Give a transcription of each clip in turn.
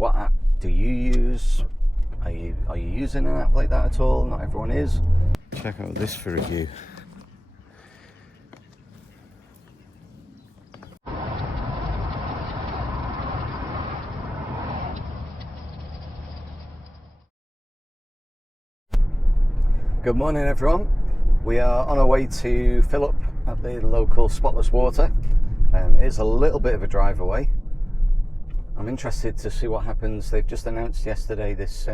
what app do you use? Are you using an app like that at all? Not everyone is. Check out this for review. Good morning, everyone. We are on our way to fill up at the local Spotless Water. It is a little bit of a drive away. I'm interested to see what happens. They've just announced yesterday this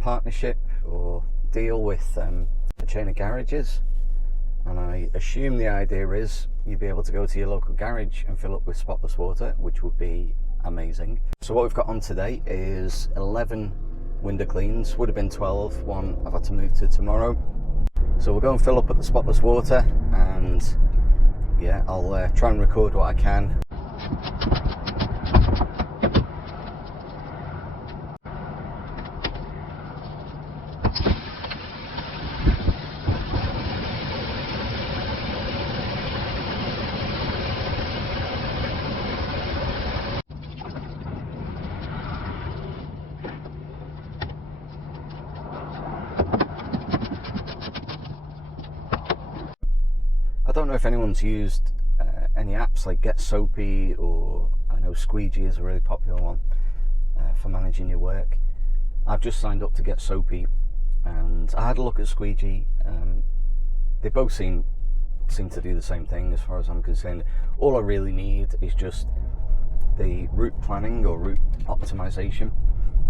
partnership or deal with a chain of garages, and I assume the idea is you'll be able to go to your local garage and fill up with Spotless Water, which would be amazing. So what we've got on today is 11 window cleans. Would have been 12. One I've had to move to tomorrow. So we'll go and fill up at the Spotless Water, and yeah, I'll try and record what I can. I don't know if anyone's used any apps like Get Soapy, or I know Squeegee is a really popular one for managing your work. I've just signed up to Get Soapy, and I had a look at Squeegee. They both seem to do the same thing as far as I'm concerned. All I really need is just the route planning or route optimization.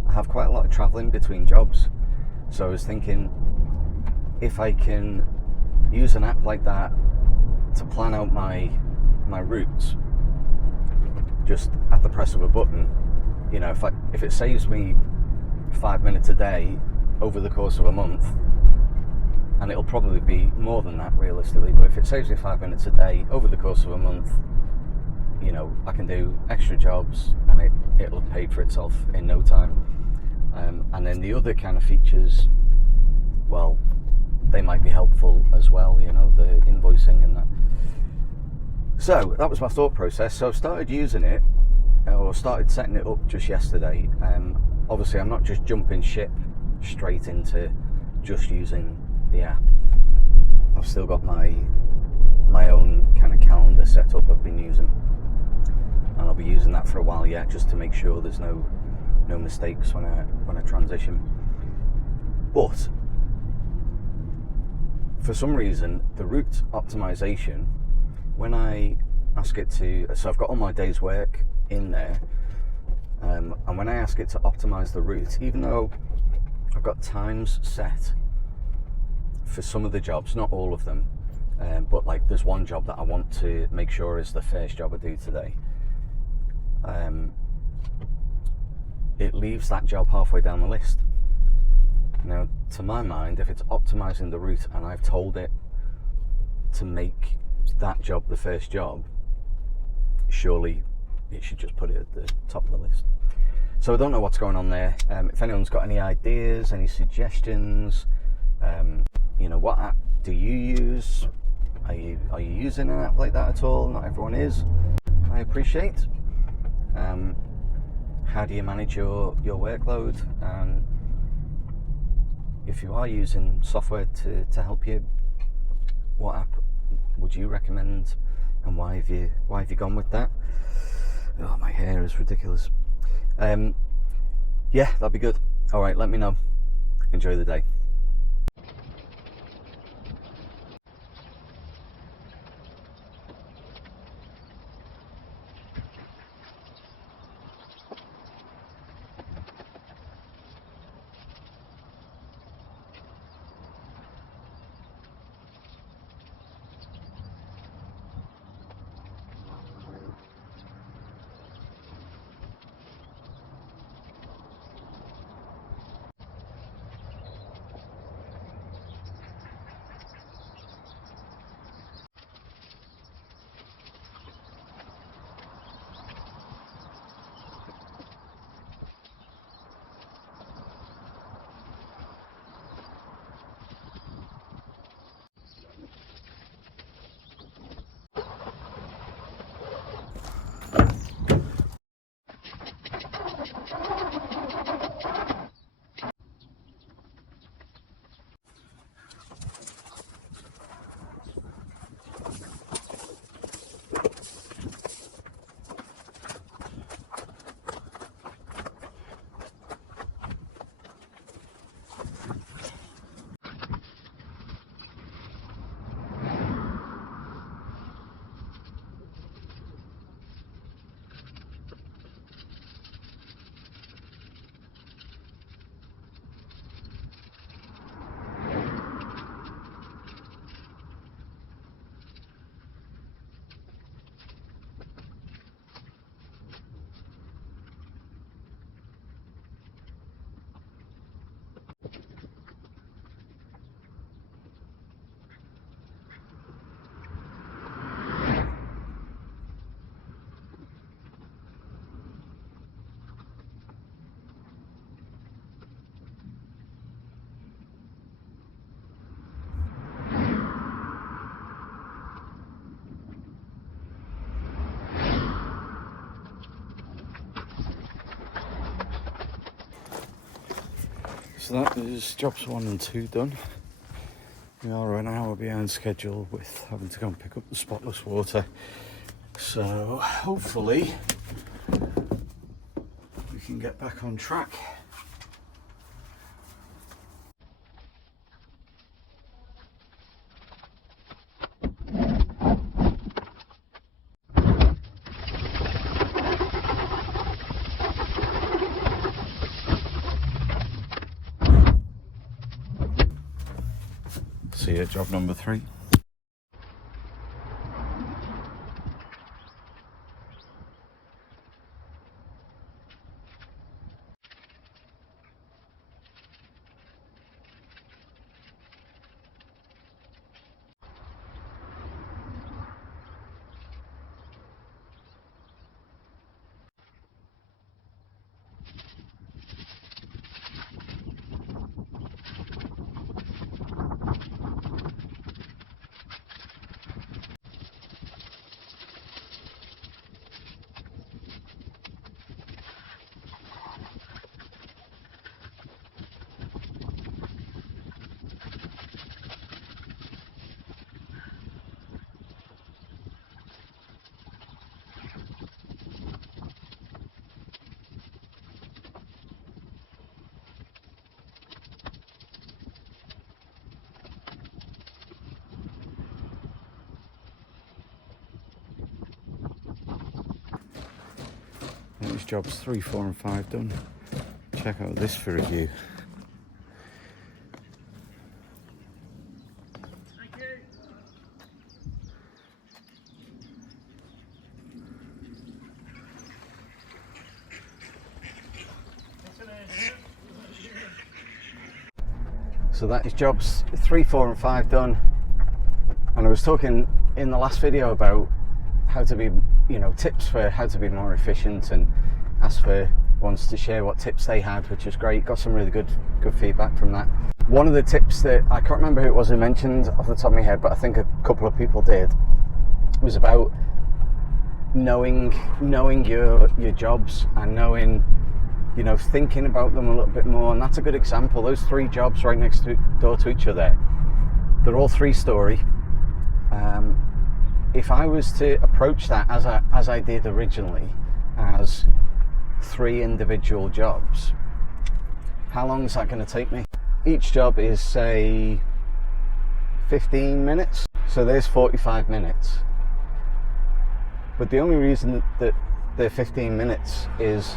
I have quite a lot of traveling between jobs, so I was thinking if I can use an app like that to plan out my routes just at the press of a button, you know, if it saves me 5 minutes a day over the course of a month, and it'll probably be more than that realistically, but if it saves me 5 minutes a day over the course of a month, you know, I can do extra jobs and it'll pay for itself in no time. And then the other kind of features, well, they might be helpful as well, you know, the invoicing and that. So that was my thought process. So I've started using it, or started setting it up just yesterday. Obviously I'm not just jumping ship straight into just using the app. I've still got my own kind of calendar set up I've been using, and I'll be using that for a while yet, just to make sure there's no mistakes when I transition. But for some reason, the route optimization, when I ask it to, so I've got all my day's work in there, and when I ask it to optimize the route, even though I've got times set for some of the jobs, not all of them, but like there's one job that I want to make sure is the first job I do today, it leaves that job halfway down the list. Now, to my mind, if it's optimizing the route and I've told it to make that job the first job, surely it should just put it at the top of the list. So I don't know what's going on there. If anyone's got any ideas, any suggestions, you know, what app do you use? Are you using an app like that at all? Not everyone is. I appreciate. How do you manage your workload? If you are using software to help you, what app would you recommend, and why have you gone with that? Oh, my hair is ridiculous. Yeah, that'd be good. All right, let me know. Enjoy the day. So that is jobs 1 and 2 done. We are an hour behind schedule with having to go and pick up the spotless water. So hopefully we can get back on track. See you at job number 3. These jobs 3, 4 and 5 done. Check out this for review. So that is jobs 3, 4 and 5 done. And I was talking in the last video about how to be, tips for how to be more efficient, and asked for ones to share what tips they had, which was great. Got some really good feedback from that. One of the tips that I can't remember who it was who mentioned off the top of my head, but I think a couple of people did, was about knowing your jobs and knowing, thinking about them a little bit more. And that's a good example. Those 3 jobs right next door to each other, they're all 3-story. If I was to approach that as I did originally, as 3 individual jobs, how long is that going to take me? Each job is, say, 15 minutes, so there's 45 minutes. But the only reason that they're 15 minutes is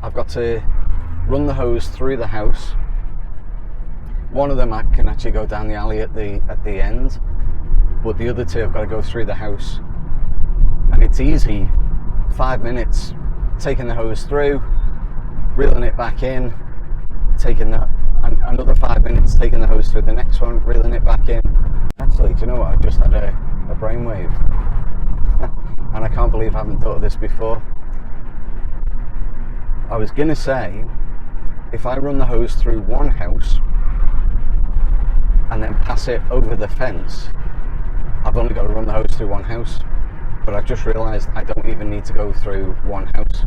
I've got to run the hose through the house. One of them I can actually go down the alley at the end, but the other 2 I've got to go through the house. And it's easy, 5 minutes, taking the hose through, reeling it back in, another 5 minutes, taking the hose through the next one, reeling it back in. Actually, do you know what? I just had a brainwave. And I can't believe I haven't thought of this before. I was going to say, if I run the hose through one house and then pass it over the fence, I've only got to run the hose through one house. But I've just realised I don't even need to go through one house.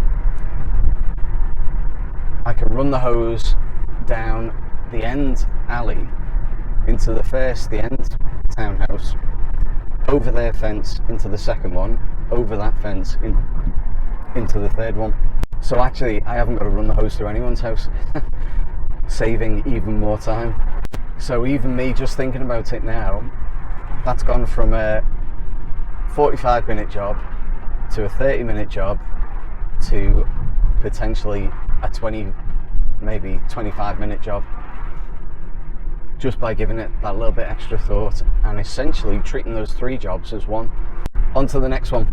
I can run the hose down the end alley into the end townhouse, over their fence into the second one, over that fence into the third one. So actually I haven't got to run the hose through anyone's house, saving even more time. So even me just thinking about it now, that's gone from a 45-minute job to a 30-minute job to potentially a 20, maybe 25-minute job, just by giving it that little bit extra thought and essentially treating those 3 jobs as one. On to the next one.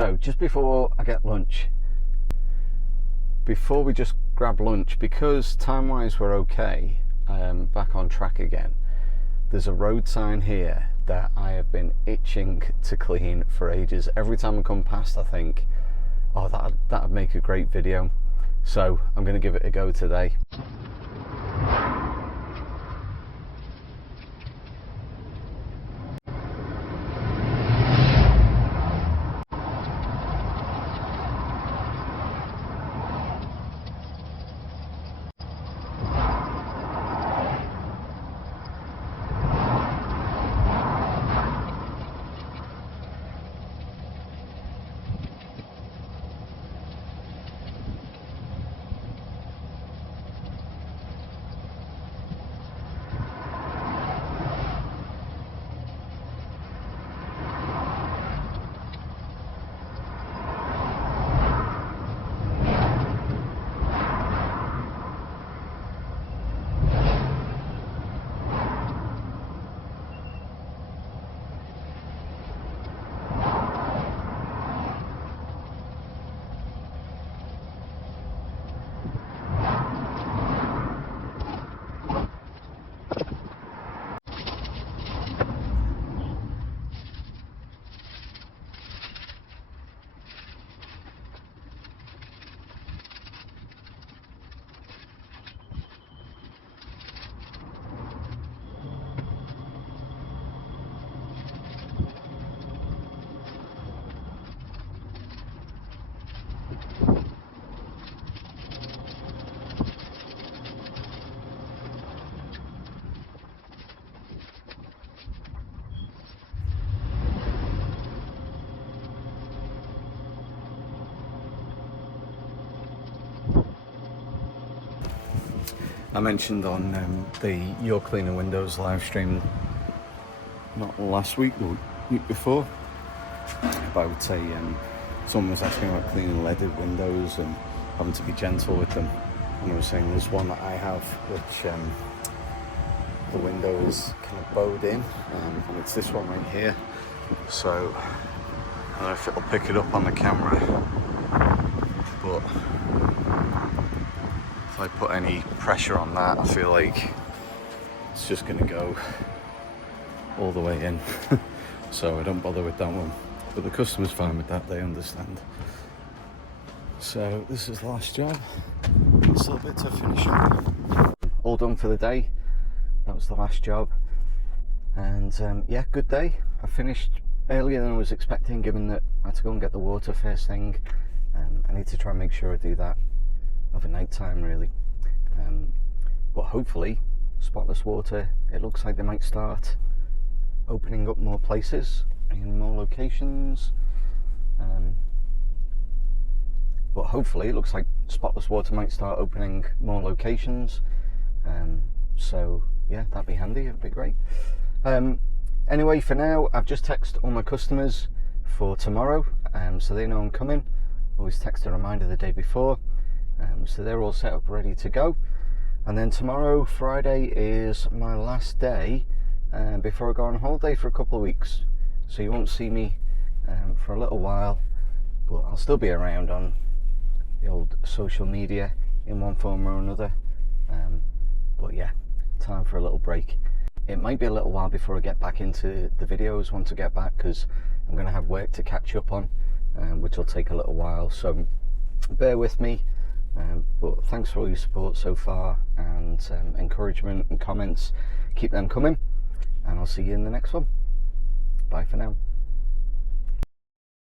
So just before I get lunch, before we just grab lunch, because time-wise we're okay, back on track again, there's a road sign here that I have been itching to clean for ages. Every time I come past I think, oh, that'd make a great video. So I'm going to give it a go today. I mentioned on the Your Cleaner Windows live stream, not last week, the week before, about someone was asking about cleaning leaded windows and having to be gentle with them. And I was saying there's one that I have which the window is kind of bowed in, and it's this one right here. So I don't know if it'll pick it up on the camera, but if I put any pressure on that, I feel like it's just going to go all the way in. So I don't bother with that one. But the customer's fine with that, they understand. So this is the last job. It's a little bit to finish up. All done for the day. That was the last job. And yeah, good day. I finished earlier than I was expecting, given that I had to go and get the water first thing. I need to try and make sure I do that over night time, really. But hopefully, Spotless Water, it looks like they might start opening up more places in more locations. But hopefully it looks like Spotless Water might start opening more locations. So yeah, that'd be handy, it'd be great. Anyway, for now, I've just texted all my customers for tomorrow, so they know I'm coming. Always text a reminder the day before, so they're all set up ready to go. And then tomorrow, Friday, is my last day before I go on holiday for a couple of weeks. So you won't see me for a little while, but I'll still be around on the old social media in one form or another. But yeah, time for a little break. It might be a little while before I get back into the videos once I get back, because I'm going to have work to catch up on, which will take a little while, so bear with me. But thanks for all your support so far, and encouragement and comments. Keep them coming, and I'll see you in the next one. Bye for now.